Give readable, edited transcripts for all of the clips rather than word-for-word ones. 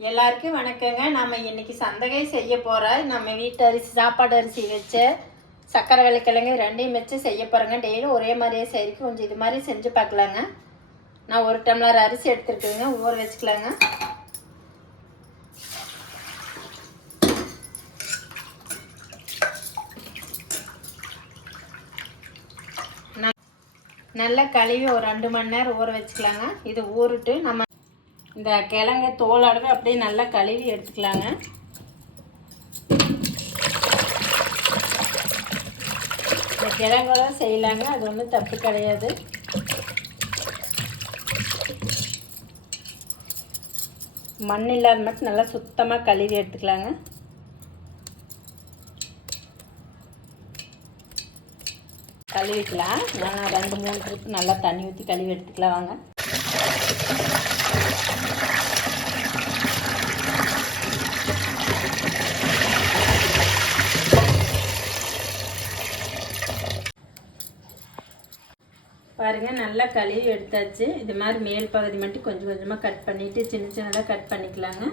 எல்லாருக்கும் வணக்கங்க. நம்ம இன்னைக்கு சந்தகை செய்ய போகிறோம். நம்ம வீட்டு அரிசி சாப்பாடு அரிசி வச்சு சக்கரை வெள்ளைக்கிழங்கு ரெண்டையும் வச்சு செய்ய போகிறேங்க. டெய்லியும் ஒரே மாதிரியே செய்யறதுக்கு கொஞ்சம் இது மாதிரி செஞ்சு பார்க்கலாங்க. நான் 1 டம்ளர் அரிசி எடுத்துருக்குங்க, ஊற வச்சுக்கலாங்க. நல்லா கழுவி ஒரு 2 மணி நேரம் ஊற வச்சுக்கலாங்க. இது ஊறிட்டு நம்ம இந்த கிழங்கு தோலோடவே அப்படியே நல்லா கழுவி எடுத்துக்கலாங்க. இந்த கிழங்கோட செய்யலாங்க, அது ஒன்றும் தப்பு கிடையாது. மண் இல்லாத மட்டும் நல்லா சுத்தமாக கழுவி எடுத்துக்கலாங்க. கழுவிக்கலாம். நான் 2-3 ட்ரிப் நல்லா தண்ணி ஊற்றி கழுவி எடுத்துக்கலாம் வாங்க. பாருங்கள், நல்லா கழுவி எடுத்தாச்சு. இது மாதிரி மேல் பகுதி மட்டும் கொஞ்சம் கொஞ்சமாக கட் பண்ணிவிட்டு சின்ன சின்னதாக கட் பண்ணிக்கலாங்க.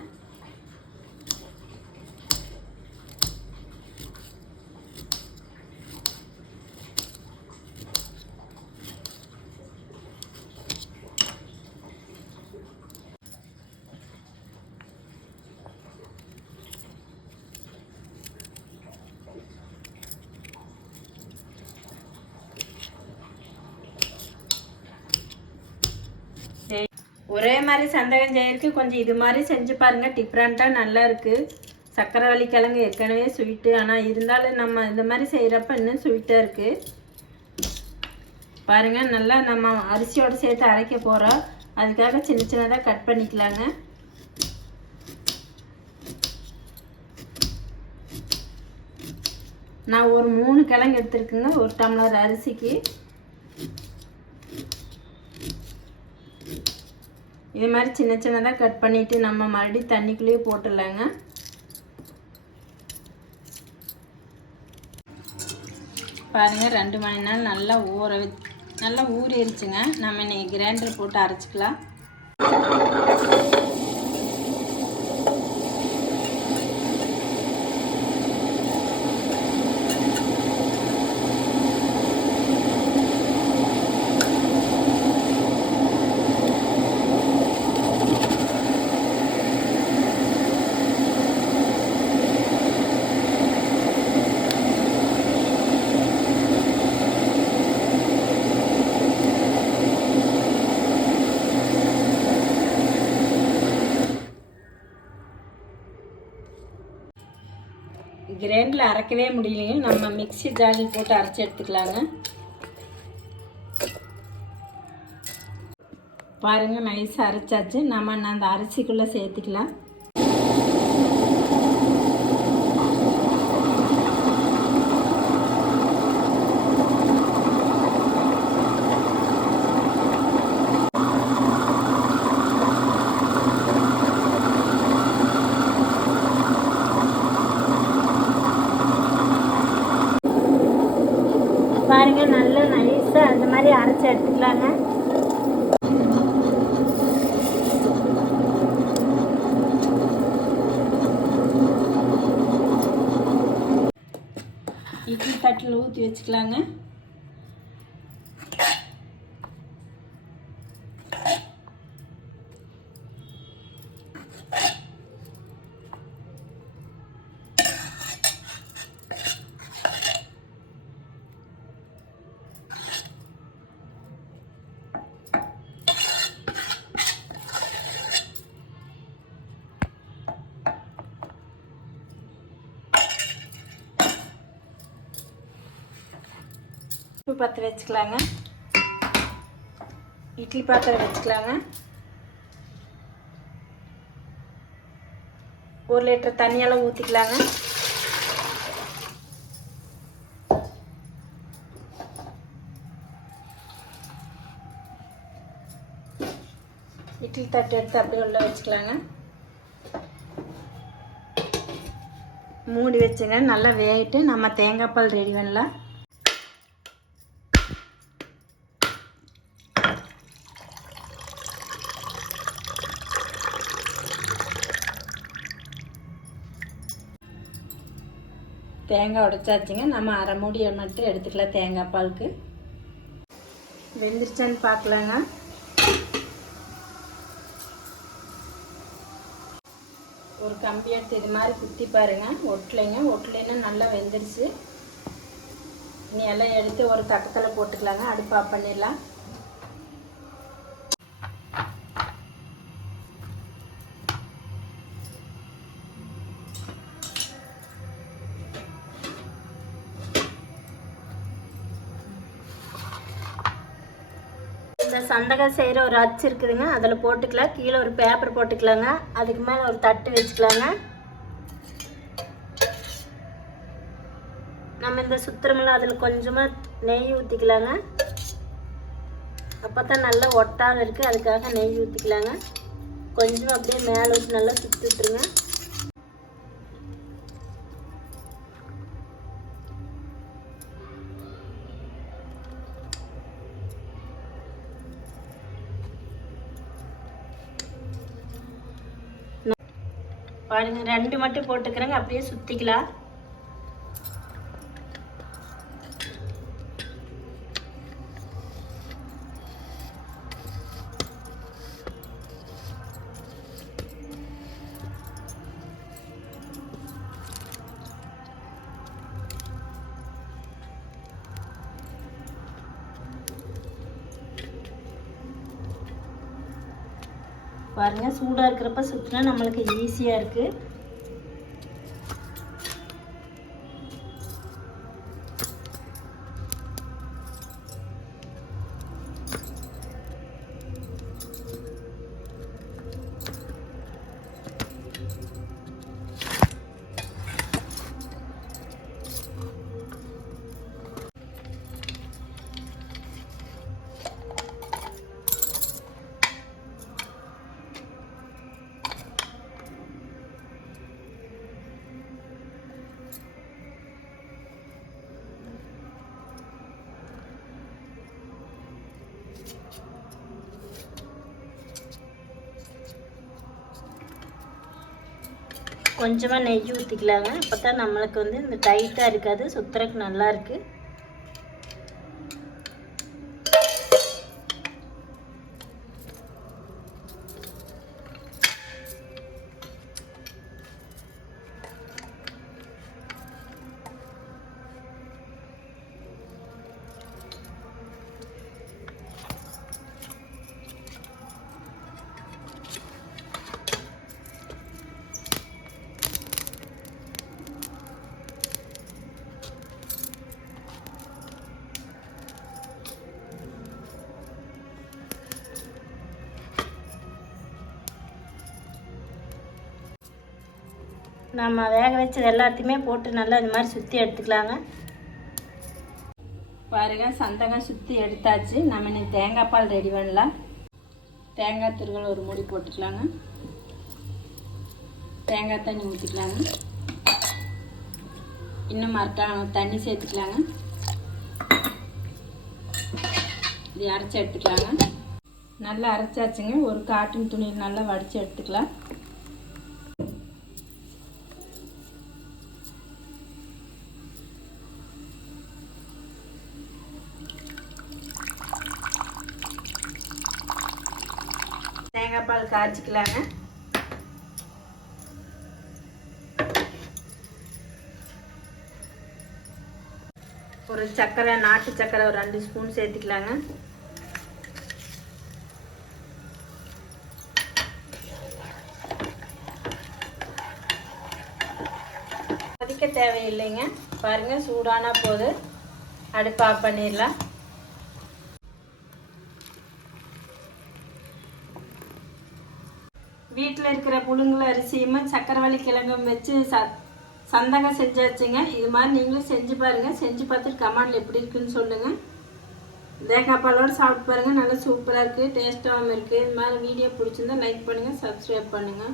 ஒரே மாதிரி சந்தகம் செய்யறதுக்கு கொஞ்சம் இது மாதிரி செஞ்சு பாருங்கள். டிஃப்ரெண்ட்டாக நல்லா இருக்குது. சக்கரை வள்ளிக்கிழங்கு ஏற்கனவே ஸ்வீட்டு, ஆனால் இருந்தாலும் நம்ம இந்த மாதிரி செய்கிறப்ப இன்னும் ஸ்வீட்டாக இருக்குது. பாருங்கள், நல்லா நம்ம அரிசியோடு சேர்த்து அரைக்க போகிறோம். அதுக்காக சின்ன சின்னதாக கட் பண்ணிக்கலாங்க. நான் ஒரு 3 கிழங்கு எடுத்துருக்குங்க 1 டம்ளர் அரிசிக்கு. இது மாதிரி சின்ன சின்னதாக கட் பண்ணிவிட்டு நம்ம மறுபடியும் தண்ணிக்குள்ளேயே போட்டுடலாங்க. பாருங்கள், 2 மணி நேரம் நல்லா ஊறிடுச்சுங்க. நம்ம இன்னைக்கு கிரைண்டர் போட்டு அரைச்சிக்கலாம். கிரைண்டரில் அரைக்கவே முடியலைங்க, நம்ம மிக்ஸி ஜாரில் போட்டு அரைச்சி எடுத்துக்கலாங்க. பாருங்கள், நைஸாக அரைச்சாச்சு. நம்ம அந்த அரிசிக்குள்ளே சேர்த்துக்கலாம். பாருங்கள், நல்லா நைஸாக அந்த மாதிரி அரைச்சி எடுத்துக்கலாங்க. இட்லி தட்டில் ஊற்றி வச்சுக்கலாங்க. உப்பு பற்ற வச்சுக்கலாங்க. இட்லி பாத்திரம் வச்சுக்கலாங்க. 1 லிட்டர் தண்ணியெல்லாம் ஊற்றிக்கலாங்க. இட்லி தட்டு எடுத்து அப்படியே உள்ள வச்சுக்கலாங்க. மூடி வச்சுங்க. நல்லா வேகிட்டு நம்ம தேங்காய் பால் ரெடி பண்ணலாம். தேங்காய் உடைச்சாச்சுங்க. நம்ம அரை மூடியை மட்டும் எடுத்துக்கலாம் தேங்காய் பாலுக்கு. வெந்துருச்சான்னு பார்க்கலாங்க. ஒரு கம்பி எடுத்து இது மாதிரி குத்தி பாருங்கள், ஒட்டலைன்னா நல்லா வெந்துருச்சு. இனி எல்லாம் எடுத்து ஒரு தட்டத்தில் போட்டுக்கலாங்க. அடுப்பு ஆஃப் பண்ணிடலாம். இந்த சந்தகம் செய்கிற ஒரு அச்சு இருக்குதுங்க, அதில் போட்டுக்கலாம். கீழே ஒரு பேப்பர் போட்டுக்கலாங்க. அதுக்கு மேலே ஒரு தட்டு வச்சுக்கலாங்க. நம்ம இந்த சுத்திரமெல்லாம் அதில் கொஞ்சமாக நெய் ஊற்றிக்கலாங்க. அப்போ தான் நல்லா ஒட்டாக இருக்குது, அதுக்காக நெய் ஊற்றிக்கலாங்க. கொஞ்சம் அப்படியே மேலே வச்சு நல்லா சுற்றி விட்டுருங்க. பாருங்க, 2 மட்டும் போட்டுக்கிறேங்க. அப்படியே சுற்றிக்கலாம். பாருங்க, சூடாக இருக்கிறப்ப சுற்றினா நம்மளுக்கு ஈஸியாக இருக்குது. கொஞ்சமாக நெய் ஊற்றிக்கலாங்க. அப்போ தான் நம்மளுக்கு வந்து இந்த டைட்டாக இருக்காது, சுற்றுறதுக்கு நல்லாயிருக்கு. நம்ம வேக வச்சது எல்லாத்தையுமே போட்டு நல்லா இந்த மாதிரி சுற்றி எடுத்துக்கலாங்க. பாருங்க, சந்தகம் சுற்றி எடுத்தாச்சு. நம்ம இன்னைக்கு தேங்காய் பால் ரெடி பண்ணலாம். தேங்காய் துருவல் ஒரு மூடி போட்டுக்கலாங்க. தேங்காய் தண்ணி ஊற்றிக்கலாங்க. இன்னும் மறக்காம தண்ணி சேர்த்துக்கலாங்க. இது அரைச்சி எடுத்துக்கலாங்க. நல்லா அரைச்சாச்சுங்க. ஒரு காட்டன் துணியில் நல்லா வடித்து எடுத்துக்கலாம். தேங்காய் பால் காய்ச்சிக்கலாங்க. ஒரு சர்க்கரை, நாட்டு சர்க்கரை ஒரு 2 ஸ்பூன் சேர்த்துக்கலாங்க. கொதிக்க தேவையில்லைங்க. பாருங்க, சூடான போது அடுப்பு ஆஃப் பண்ணிடலாம். வீட்டில் இருக்கிற புழுங்கல் அரிசியுமே சக்கரவள்ளி கிழங்கும் வச்சு சந்தகம் செஞ்சாச்சுங்க. இது மாதிரி நீங்களும் செஞ்சு பாருங்கள். செஞ்சு பார்த்துட்டு கமெண்டில் எப்படி இருக்குன்னு சொல்லுங்கள். தேங்காய் பாலோடு சாப்பிட்டு பாருங்கள். நல்லா சூப்பராக இருக்குது, டேஸ்ட்டாகவும் இருக்குது. இது மாதிரி வீடியோ பிடிச்சிருந்தா லைக் பண்ணுங்கள், சப்ஸ்கிரைப் பண்ணுங்கள்.